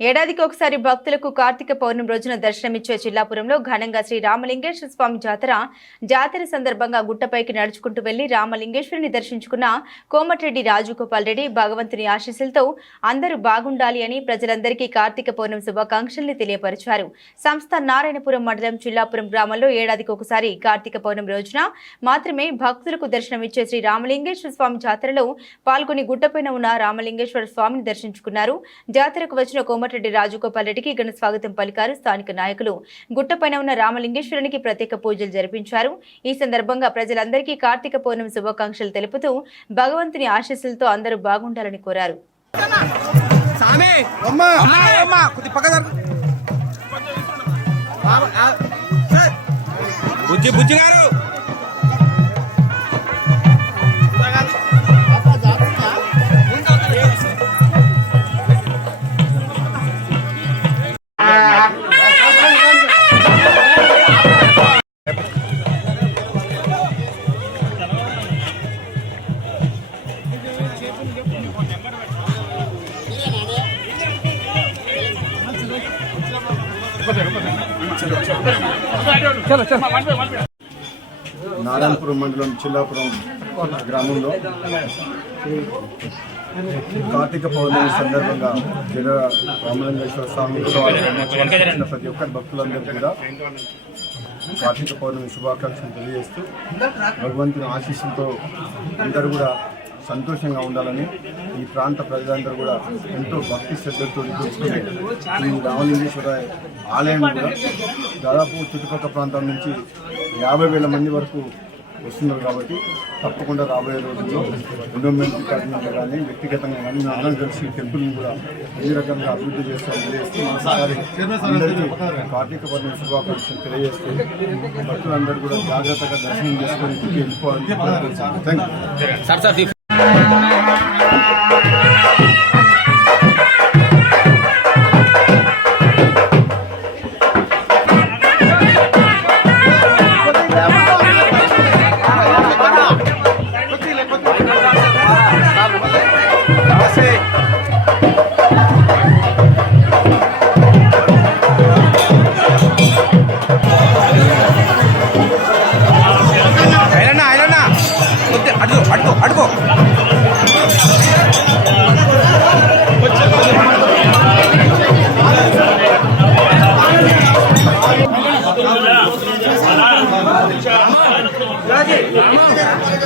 ఏడాదికి ఒకసారి భక్తులకు కార్తీక పౌర్ణమి రోజున దర్శనమిచ్చే జిల్లాపురంలో ఘనంగా శ్రీ రామలింగేశ్వర స్వామి జాతర జాతర సందర్భంగా గుట్టపైకి నడుచుకుంటూ వెళ్ళి రామలింగేశ్వరుని దర్శించుకున్న కోమటిరెడ్డి రాజగోపాల్ రెడ్డి భగవంతుని ఆశీస్సులతో అందరూ బాగుండాలి అని ప్రజలందరికీ కార్తీక పౌర్ణమి శుభాకాంక్షల్ని తెలియపరిచారు. సంస్థ నారాయణపురం మండలం చిల్లాపురం గ్రామంలో ఏడాదికి ఒకసారి కార్తీక పౌర్ణమి రోజున మాత్రమే భక్తులకు దర్శనమిచ్చే శ్రీ రామలింగేశ్వర స్వామి జాతరలో పాల్గొని గుట్టపైన ఉన్న రామలింగేశ్వర స్వామిని దర్శించుకున్నారు. జాతరకు వచ్చిన కోమటిరెడ్డి రాజగోపాల్ రెడ్డికి ఘన స్వాగతం పలికారు స్థానిక నాయకులు. గుట్టపైన ఉన్న రామలింగేశ్వరునికి ప్రత్యేక పూజలు జరిపించారు. ఈ సందర్భంగా ప్రజలందరికీ కార్తీక పౌర్ణమి శుభాకాంక్షలు తెలుపుతూ భగవంతుని ఆశీస్సులతో అందరూ బాగుండాలని కోరారు. బుజ్జి బుజ్జి గారు! నారాయణపురం మండలం చిల్లాపురం గ్రామంలో కార్తీక పౌర్ణమి సందర్భంగా జగ రామలింగేశ్వర స్వామి ప్రతి ఒక్కరి భక్తులందరికీ కూడా కార్తీక పౌర్ణమి శుభాకాంక్షలు తెలియజేస్తూ భగవంతుని ఆశీస్సులతో అందరూ కూడా సంతోషంగా ఉండాలని ఈ ప్రాంత ప్రజలందరూ కూడా ఎంతో భక్తి శ్రద్ధలతో ఈ రామలింగేశ్వర ఆలయం కూడా దాదాపు చుట్టుపక్కల ప్రాంతాల నుంచి యాభై వేల మంది వరకు వస్తున్నారు కాబట్టి తప్పకుండా రాబోయే రోజుల్లో గవర్నమెంట్ డిపార్ట్మెంట్ కానీ వ్యక్తిగతంగా కానీ మేము అందరం కలిసి టెంపుల్ని కూడా ఏ రకంగా అభివృద్ధి చేస్తామని తెలియజేస్తూ కార్తీక పౌర్ణమి శుభాకాంక్షలు తెలియజేస్తూ భక్తులందరూ కూడా జాగ్రత్తగా దర్శనం చేసుకొని వెళ్ళిపోవాలని thank you Hey.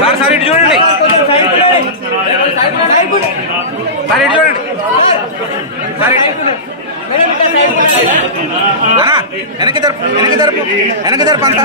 Sir sir ఇటు చూడండి. సార్ ఇటు చూడండి. సార్ ఇటు. తరపు వెనక్కి తరపు వెనక్కి తరపు అంత జరుపు అంతా.